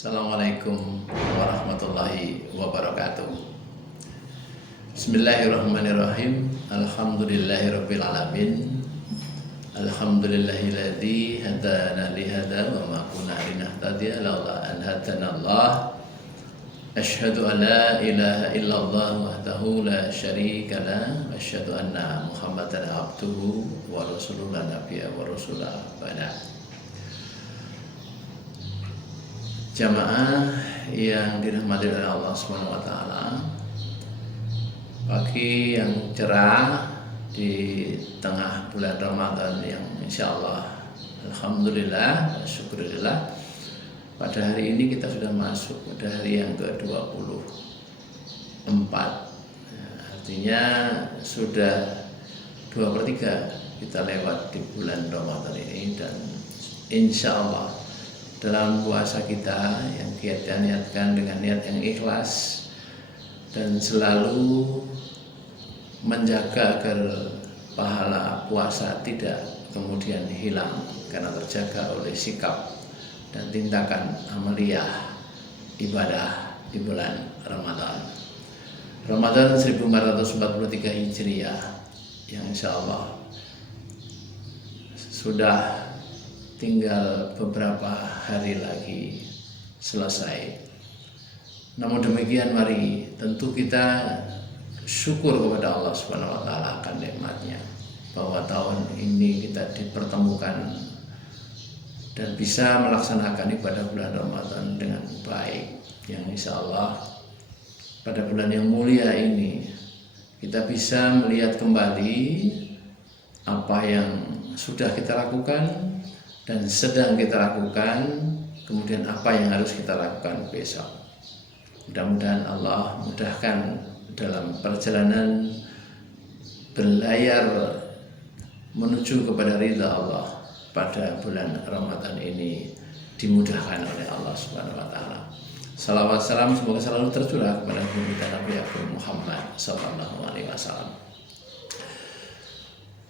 Assalamualaikum warahmatullahi wabarakatuh. Bismillahirrahmanirrahim. Alhamdulillahirabbil alamin. Alhamdulillahilladzi hadana li hadza wa ma kunna linahtadiya laula an hadana Allah. Asyhadu an la ilaha illallah wahdahu la syarika lah wa asyhadu anna Muhammadan abduhu wa rasuluhu la nabiyya wa rasulah ba'da. Jamaah yang dirahmati oleh Allah Subhanahu wa taala, pagi yang cerah di tengah bulan Ramadan yang insyaallah alhamdulillah syukurillah pada hari ini kita sudah masuk pada hari yang ke-24. Artinya sudah 2/3 kita lewat di bulan Ramadan ini, dan insyaallah dalam puasa kita yang kita niatkan dengan niat yang ikhlas dan selalu menjaga agar pahala puasa tidak kemudian hilang karena terjaga oleh sikap dan tindakan amaliyah ibadah di bulan Ramadan. Ramadan 1443 Hijriah yang insyaallah sudah tinggal beberapa hari lagi selesai. Namun demikian, mari tentu kita syukur kepada Allah Subhanahu wa taala akan nikmatnya bahwa tahun ini kita dipertemukan dan bisa melaksanakan ibadah bulan Ramadan dengan baik, yang insya Allah pada bulan yang mulia ini kita bisa melihat kembali apa yang sudah kita lakukan dan sedang kita lakukan, kemudian apa yang harus kita lakukan besok. Mudah-mudahan Allah mudahkan dalam perjalanan berlayar menuju kepada ridha Allah pada bulan Ramadan ini, dimudahkan oleh Allah Subhanahu wa taala. Salawat salam semoga selalu tercurah kepada Nabi Muhammad sallallahu alaihi wasallam.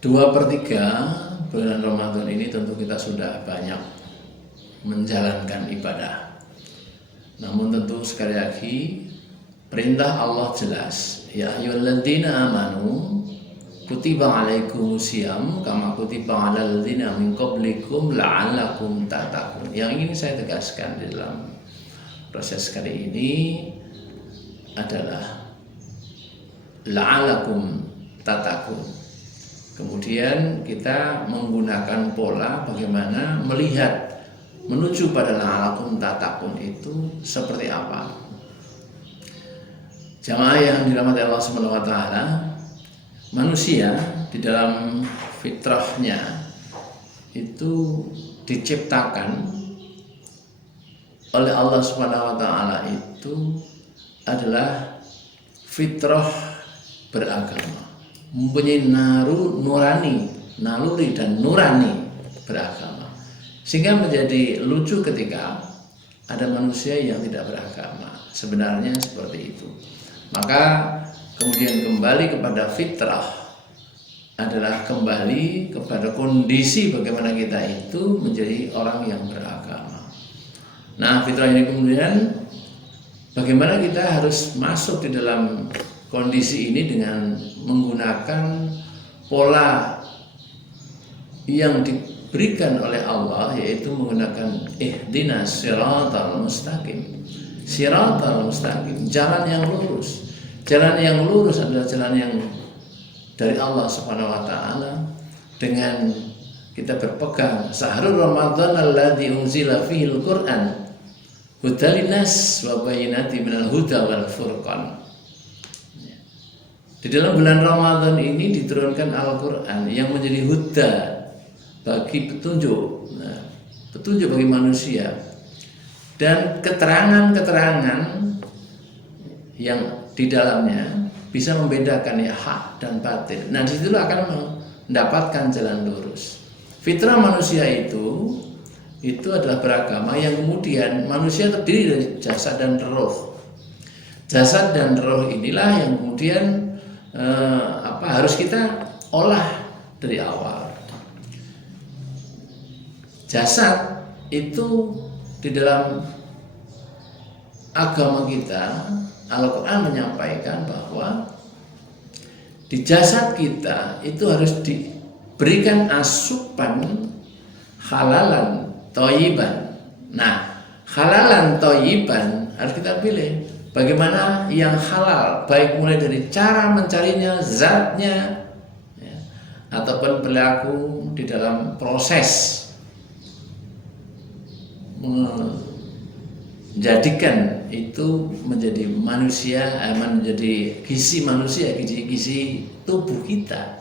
2/3 bulan Ramadan ini tentu kita sudah banyak menjalankan ibadah. Namun tentu sekali lagi perintah Allah jelas, ya ayyuhalladzina amanu kutiba alaikumusiyam kama kutiba alal ladzina min qablikum la'allakum tattaqun. Yang ingin saya tegaskan di dalam proses kali ini adalah la'allakum tattaqun. Kemudian kita menggunakan pola bagaimana melihat menuju pada la'allakum tattaqun itu seperti apa. Jamaah yang dirahmati Allah Subhanahu wa taala, manusia di dalam fitrahnya itu diciptakan oleh Allah Subhanahu wa taala itu adalah fitrah beragama, mempunyai naluri dan nurani beragama, sehingga menjadi lucu ketika ada manusia yang tidak beragama. Sebenarnya seperti itu. Maka kemudian kembali kepada fitrah adalah kembali kepada kondisi bagaimana kita itu menjadi orang yang beragama. Nah, fitrah ini kemudian bagaimana kita harus masuk di dalam kondisi ini dengan menggunakan pola yang diberikan oleh Allah, yaitu menggunakan ihdinas siratal mustaqim. Siratal mustaqim, jalan yang lurus. Jalan yang lurus adalah jalan yang dari Allah Subhanahu wa taala, dengan kita berpegang syahrul Ramadan alladzi unzila fihil Qur'an hudal linnas wa bayyinatin minal huda wal furqan. Di dalam bulan Ramadan ini diturunkan Al-Qur'an yang menjadi huda, bagi petunjuk, petunjuk bagi manusia, dan keterangan-keterangan yang di dalamnya bisa membedakan ya hak dan batil. Nah, disitulah akan mendapatkan jalan lurus. Fitrah manusia itu adalah beragama, yang kemudian manusia terdiri dari jasad dan roh. Jasad dan roh inilah yang kemudian harus kita olah dari awal. Jasad itu di dalam agama kita, Al-Quran menyampaikan bahwa di jasad kita itu harus diberikan asupan halalan thayyiban. Nah, halalan thayyiban harus kita pilih. Bagaimana yang halal, baik mulai dari cara mencarinya, zatnya, ya, ataupun berlaku di dalam proses menjadikan itu menjadi manusia, menjadi gizi manusia, gizi tubuh kita,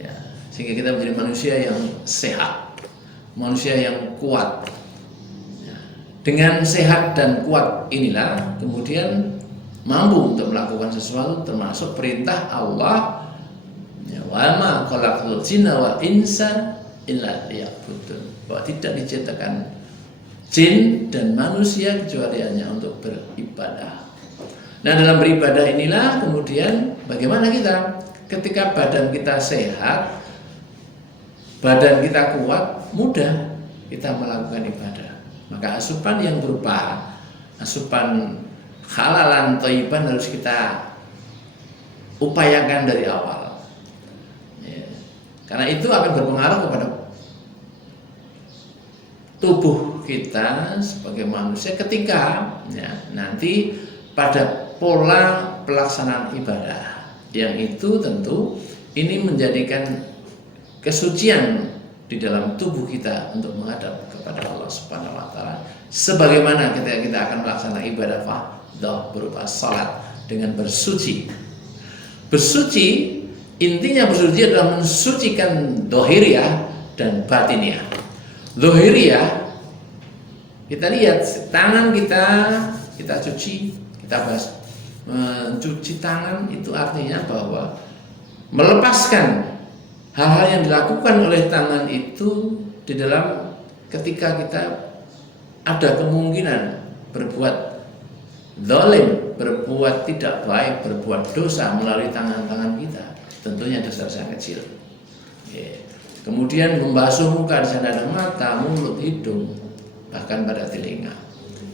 ya, sehingga kita menjadi manusia yang sehat, manusia yang kuat. Dengan sehat dan kuat inilah kemudian mampu untuk melakukan sesuatu, termasuk perintah Allah, wa ma khalaqtul jinna wal insa illa liya'budun, bahwa tidak diciptakan jin dan manusia kecuali hanya untuk beribadah. Nah, dalam beribadah inilah kemudian bagaimana kita ketika badan kita sehat, badan kita kuat, mudah kita melakukan ibadah. Maka asupan yang berupa asupan halalan thayyiban harus kita upayakan dari awal, ya. Karena itu akan berpengaruh kepada tubuh kita sebagai manusia ketika, ya, nanti pada pola pelaksanaan ibadah, yang itu tentu ini menjadikan kesucian di dalam tubuh kita untuk menghadap kepada Allah Subhanahu wa taala, sebagaimana ketika kita akan melaksanakan ibadah fardhu berupa salat dengan bersuci. Bersuci, intinya bersuci adalah mensucikan dohiriyah dan batiniyah. Dohiriyah, kita lihat tangan kita cuci, kita bahas mencuci tangan itu artinya bahwa melepaskan hal-hal yang dilakukan oleh tangan itu di dalam ketika kita ada kemungkinan berbuat zalim, berbuat tidak baik, berbuat dosa melalui tangan-tangan kita, tentunya dosa-dosa kecil. Kemudian membasuh muka, di sana ada mata, mulut, hidung, bahkan pada telinga.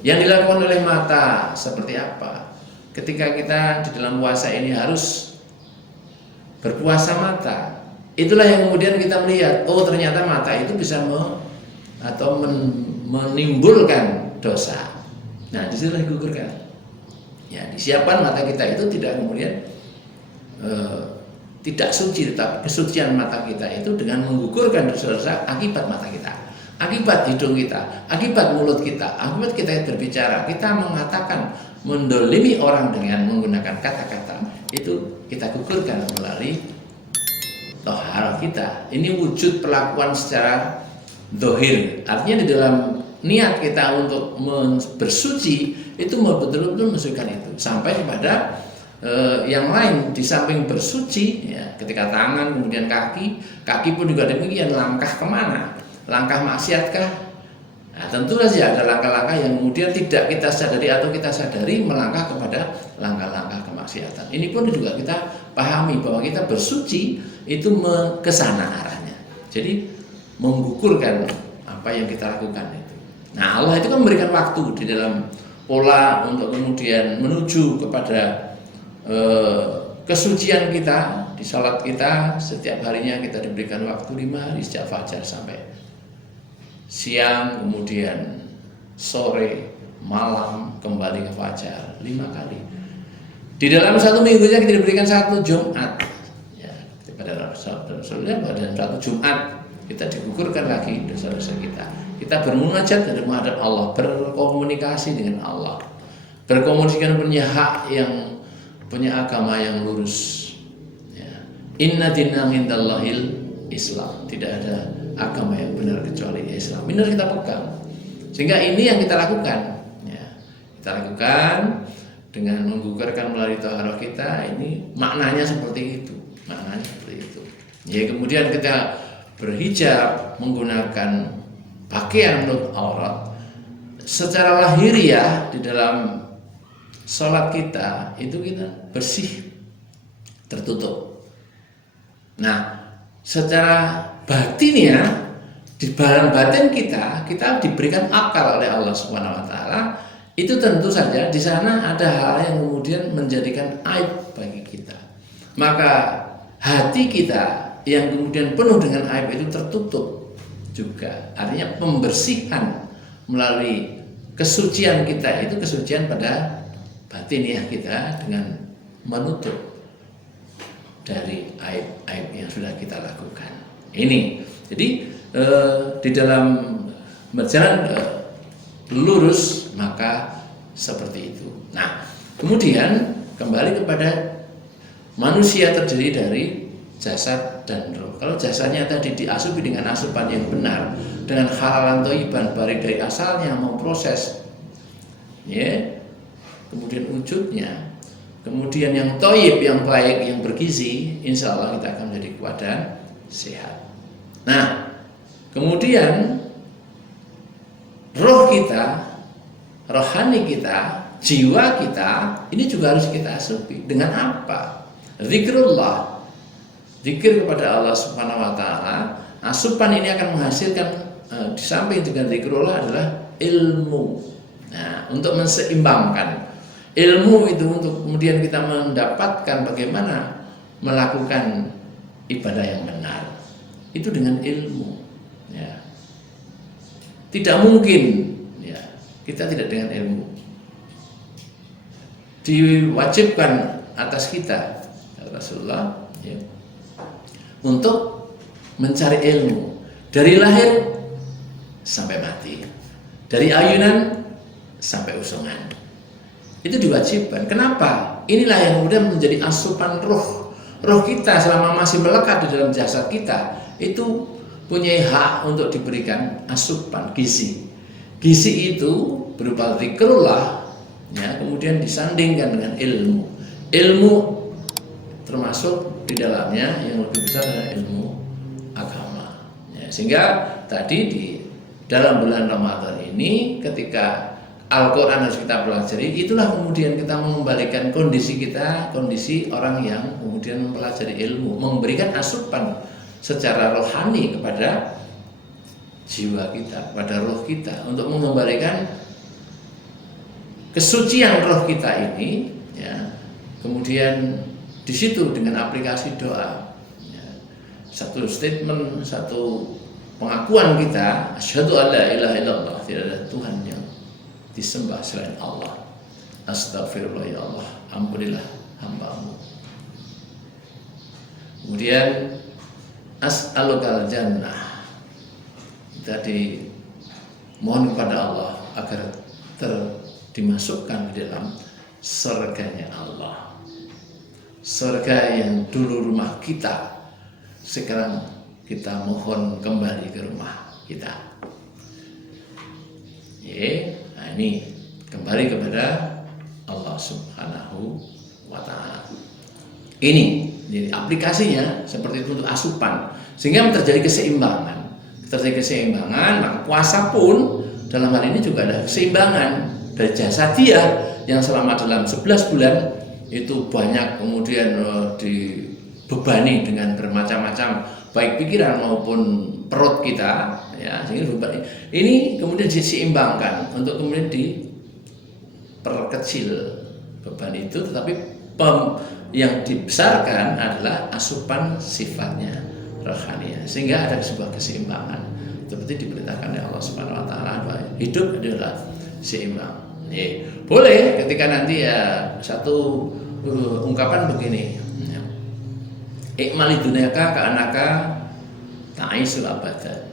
Yang dilakukan oleh mata seperti apa? Ketika kita di dalam puasa ini harus berpuasa mata. Itulah yang kemudian kita melihat, oh ternyata mata itu bisa menimbulkan dosa. Nah, disitulah digugurkan. Ya, disiapkan mata kita itu tidak kemudian tidak suci, tetapi kesucian mata kita itu dengan menggugurkan dosa-dosa akibat mata kita, akibat hidung kita, akibat mulut kita, akibat kita berbicara, kita mengatakan, mendolimi orang dengan menggunakan kata-kata, itu kita gugurkan melalui tohar kita. Ini wujud perlakuan secara dohir, artinya di dalam niat kita untuk bersuci itu betul-betul mensucikan itu sampai kepada yang lain. Di samping bersuci, ya, ketika tangan kemudian kaki pun juga demikian. Langkah kemana? Langkah maksiatkah? Nah, tentu saja ada langkah-langkah yang kemudian tidak kita sadari atau kita sadari melangkah kepada langkah-langkah kemaksiatan. Ini pun juga kita pahami bahwa kita bersuci itu ke sana arahnya. Jadi menggugurkan apa yang kita lakukan itu. Nah, Allah itu kan memberikan waktu di dalam pola untuk kemudian menuju kepada kesucian kita. Di salat kita setiap harinya kita diberikan waktu 5 hari sejak fajar sampai siang, kemudian sore, malam, kembali ke fajar 5 kali. Di dalam satu minggunya kita diberikan satu Jumat, ya, pada Rasulullah pada satu Jumat kita digugurkan lagi dosa-dosa kita. Kita bermunajat dari menghadap Allah, berkomunikasi dengan Allah, berkomunikasi dengan punya hak yang punya agama yang lurus. Ya. Inna dina indallahil Islam, tidak ada agama yang benar kecuali Islam. Benar kita pegang. Sehingga ini yang kita lakukan. Ya. Kita lakukan dengan menggugurkan melalui taharah kita. Ini maknanya seperti itu. Maknanya seperti itu. Ya, kemudian kita berhijab menggunakan pakaian menutup aurat. Secara lahiriah di dalam sholat kita itu kita bersih, tertutup. Nah, secara batinnya di dalam batin kita diberikan akal oleh Allah Subhanahu wa taala. itu tentu saja di sana ada hal yang kemudian menjadikan aib bagi kita. Maka hati kita yang kemudian penuh dengan aib itu tertutup juga. Artinya pembersihan melalui kesucian kita itu kesucian pada batiniah kita dengan menutup dari aib-aib yang sudah kita lakukan. Ini, jadi di dalam berjalan lurus maka seperti itu. Nah, kemudian kembali kepada manusia terdiri dari jasad dan roh. Kalau jasadnya tadi diasupi dengan asupan yang benar, dengan halalan thayyiban, baik dari asalnya mau proses, ya, kemudian wujudnya, kemudian yang thayyib, yang baik, yang bergizi, insya Allah kita akan menjadi kuat dan sehat. Nah, kemudian roh kita, rohani kita, jiwa kita, ini juga harus kita asupi. Dengan apa? Zikrullah, zikir kepada Allah Subhanahu wa Ta'ala. Asupan ini akan menghasilkan, di samping dengan zikrullah adalah ilmu. Nah, untuk menseimbangkan ilmu itu, untuk kemudian kita mendapatkan bagaimana melakukan ibadah yang benar, itu dengan ilmu. Ya. Tidak mungkin, ya, kita tidak dengan ilmu. Diwajibkan atas kita, Rasulullah, ya, untuk mencari ilmu dari lahir sampai mati, dari ayunan sampai usungan. Itu diwajibkan. Kenapa? Inilah yang kemudian menjadi asupan roh. Roh kita selama masih melekat di dalam jasad kita itu punya hak untuk diberikan asupan gizi. Gizi itu berupa zikrullah, ya, kemudian disandingkan dengan ilmu. Ilmu termasuk di dalamnya yang lebih besar adalah ilmu agama. Ya, sehingga tadi di dalam bulan Ramadan ini ketika Al-Quran harus kita pelajari, itulah kemudian kita mengembalikan kondisi kita, kondisi orang yang kemudian mempelajari ilmu, memberikan asupan secara rohani kepada jiwa kita, pada roh kita, untuk mengembalikan kesucian roh kita ini, ya. Kemudian di situ dengan aplikasi doa, ya, satu statement, satu pengakuan kita, asyhadu alla ilaha illallah, tidak ada Tuhan yang disembah selain Allah, astagfirullah ya Allah, ampunilah hambamu. Kemudian as'alukal jannah, kita mohon kepada Allah agar dimasukkan di dalam surganya Allah, surga yang dulu rumah kita, sekarang kita mohon kembali ke rumah kita. Nah, ini kembali kepada Allah Subhanahu wa Ta'ala. Ini jadi aplikasinya seperti itu untuk asupan, sehingga terjadi keseimbangan. Terjadi keseimbangan, maka puasa pun dalam hal ini juga ada keseimbangan dari jasadiah yang selama dalam 11 bulan itu banyak kemudian dibebani dengan bermacam-macam baik pikiran maupun perut kita, ya, sehingga ini kemudian diseimbangkan untuk kemudian diperkecil beban itu, tetapi yang dibesarkan adalah asupan sifatnya rohani, sehingga ada sebuah keseimbangan seperti diperintahkan oleh Allah Subhanahu wa Ta'ala. Hidup adalah seimbang. Boleh ketika nanti ya satu ungkapan begini, ikmali dunyaka ka'annaka ta'isul abadan,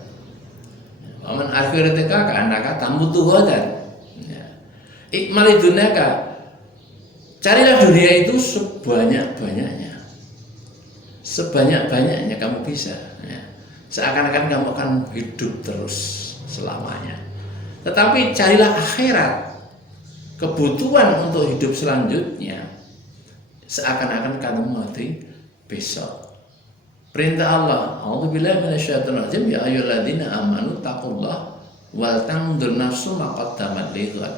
wa man akhiratika ka'annaka tamutu ghadan. Ikmali dunyaka, carilah dunia itu sebanyak-banyaknya kamu bisa, ya. Seakan-akan kamu akan hidup terus selamanya. Tetapi carilah akhirat, kebutuhan untuk hidup selanjutnya, seakan-akan kamu mati besok. Perintah Allah, a'udzubillahi minasyaitonir rajim, ya ayyuhalladzina amanu taqullaha wal tanzur nafsum ma qaddamat lighad.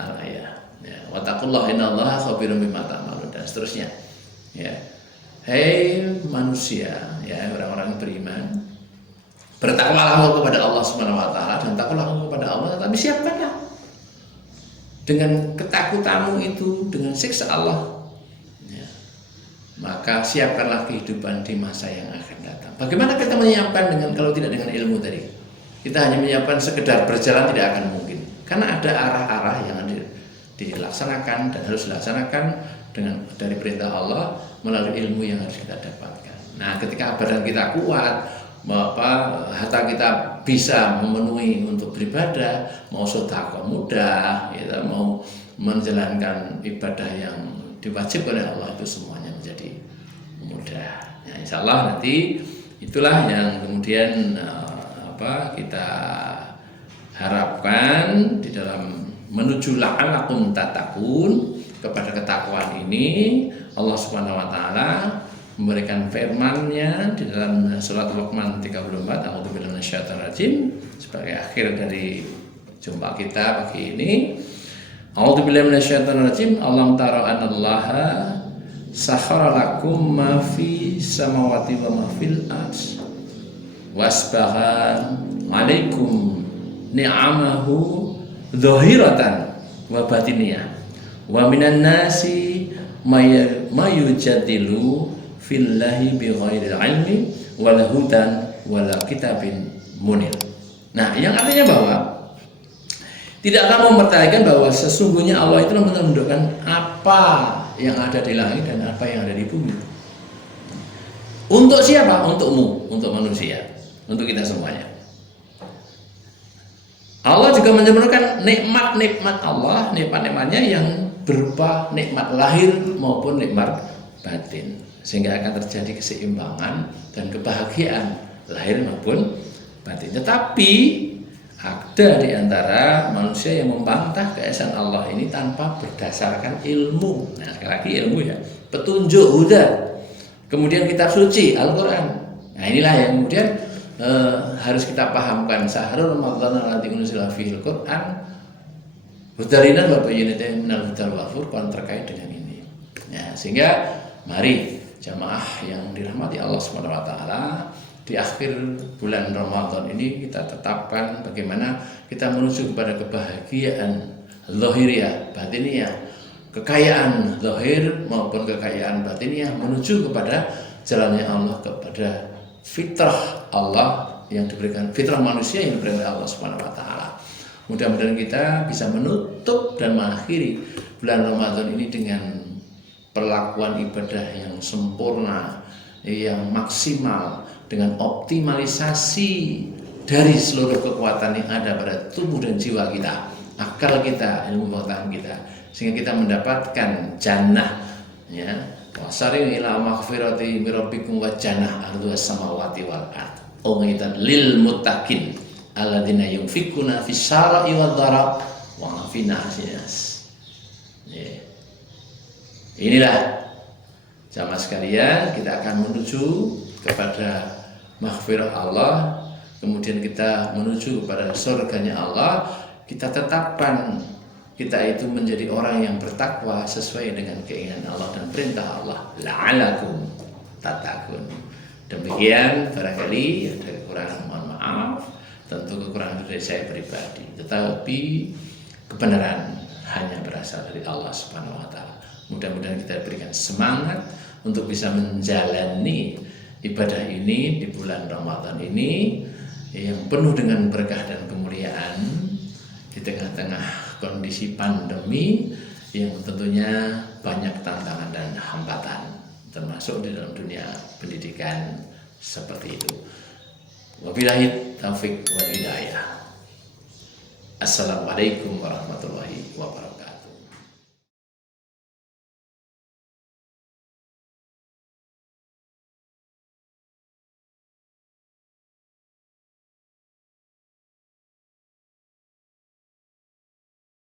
Al-ayah. Ya, wa taqullaha innallaha khabirum bima ta'malun, dan seterusnya. Ya. Hei manusia, ya, orang-orang beriman, bertakwalah kepada Allah Subhanahu wa Ta'ala, dan takwalah kepada Allah, tapi siapkanlah dengan ketakutanmu itu, dengan siksa Allah, ya, maka siapkanlah kehidupan di masa yang akan datang. Bagaimana kita menyiapkan kalau tidak dengan ilmu tadi? Kita hanya menyiapkan sekedar berjalan tidak akan mungkin. Karena ada arah-arah yang dilaksanakan dan harus dilaksanakan dari perintah Allah melalui ilmu yang harus kita dapatkan. Nah, ketika badan kita kuat, harta kita bisa memenuhi untuk beribadah, mau sedekah mudah, ya, mau menjalankan ibadah yang diwajibkan oleh Allah, itu semuanya menjadi mudah. Ya, insya Allah nanti itulah yang kemudian kita harapkan di dalam menuju la'allakum tattaqun. Kepada ketakwaan ini Allah Subhanahu wa taala memberikan firman-Nya di dalam surat Luqman 34, a'udzubillahi minasyaitonir rajim, sebagai akhir dari jumpa kita pagi ini. A'udzubillahi minasyaitonir rajim. Alam tara anallaha sakhara lakum ma fi samawati wa ma fil ardh wasbaha 'alaikum ni'amahu dhahiratan wa batiniyah wa minan nasi mayujadilu fillahi bighairil ilmi wala hudan wala kitabin munir. Nah, yang artinya bahwa tidak akan mempertanyakan bahwa sesungguhnya Allah itu menentukan apa yang ada di langit dan apa yang ada di bumi. Untuk siapa? Untukmu, untuk manusia, untuk kita semuanya. Allah juga menyempurnakan nikmat-nikmat Allah, nikmat-nikmatnya yang berupa nikmat lahir maupun nikmat batin, sehingga akan terjadi keseimbangan dan kebahagiaan lahir maupun batin. Tetapi ada di antara manusia yang membantah keesaan Allah ini tanpa berdasarkan ilmu. Nah, sekali lagi ilmu ya, petunjuk huda, kemudian kitab suci Al-Quran. Nah, inilah yang kemudian harus kita pahamkan. Syahrul Ramadan allati unzila fihil Qur'an hudalinan wa bayyinatin minal hudal wal furqan, terkait dengan ini. Ya, sehingga mari jamaah yang dirahmati Allah Subhanahu wa taala, di akhir bulan Ramadan ini kita tetapkan bagaimana kita menuju kepada kebahagiaan zahiriyah, batiniyah, kekayaan zahir maupun kekayaan batiniyah, menuju kepada jalannya Allah, kepada fitrah Allah yang diberikan, fitrah manusia yang diberikan oleh Allah Subhanahu wa taala. Mudah-mudahan kita bisa menutup dan mengakhiri bulan Ramadan ini dengan perlakuan ibadah yang sempurna, yang maksimal, dengan optimalisasi dari seluruh kekuatan yang ada pada tubuh dan jiwa kita, akal kita, ilmu pengetahuan kita, sehingga kita mendapatkan jannah, ya, wasari'u ila maghfirati min rabbikum wa jannah arduha samawati wal ard umidan lil muttaqin alladzina yunfikuna fis sarai wad dharra wa fi nasinas. Inilah jamaah sekalian, kita akan menuju kepada maghfirah Allah, kemudian kita menuju kepada surganya Allah. Kita tetapkan kita itu menjadi orang yang bertakwa sesuai dengan keinginan Allah dan perintah Allah. La'alakum tattaqun. Demikian, barangkali ada kekurangan, mohon maaf. Tentu kekurangan dari saya pribadi, tetapi kebenaran hanya berasal dari Allah Subhanahu wa taala. Mudah-mudahan kita berikan semangat untuk bisa menjalani ibadah ini di bulan Ramadan ini yang penuh dengan berkah dan kemuliaan di tengah-tengah kondisi pandemi yang tentunya banyak tantangan dan hambatan, termasuk di dalam dunia pendidikan seperti itu. Wabillahi taufik wal hidayah. Assalamualaikum warahmatullahi wabarakatuh.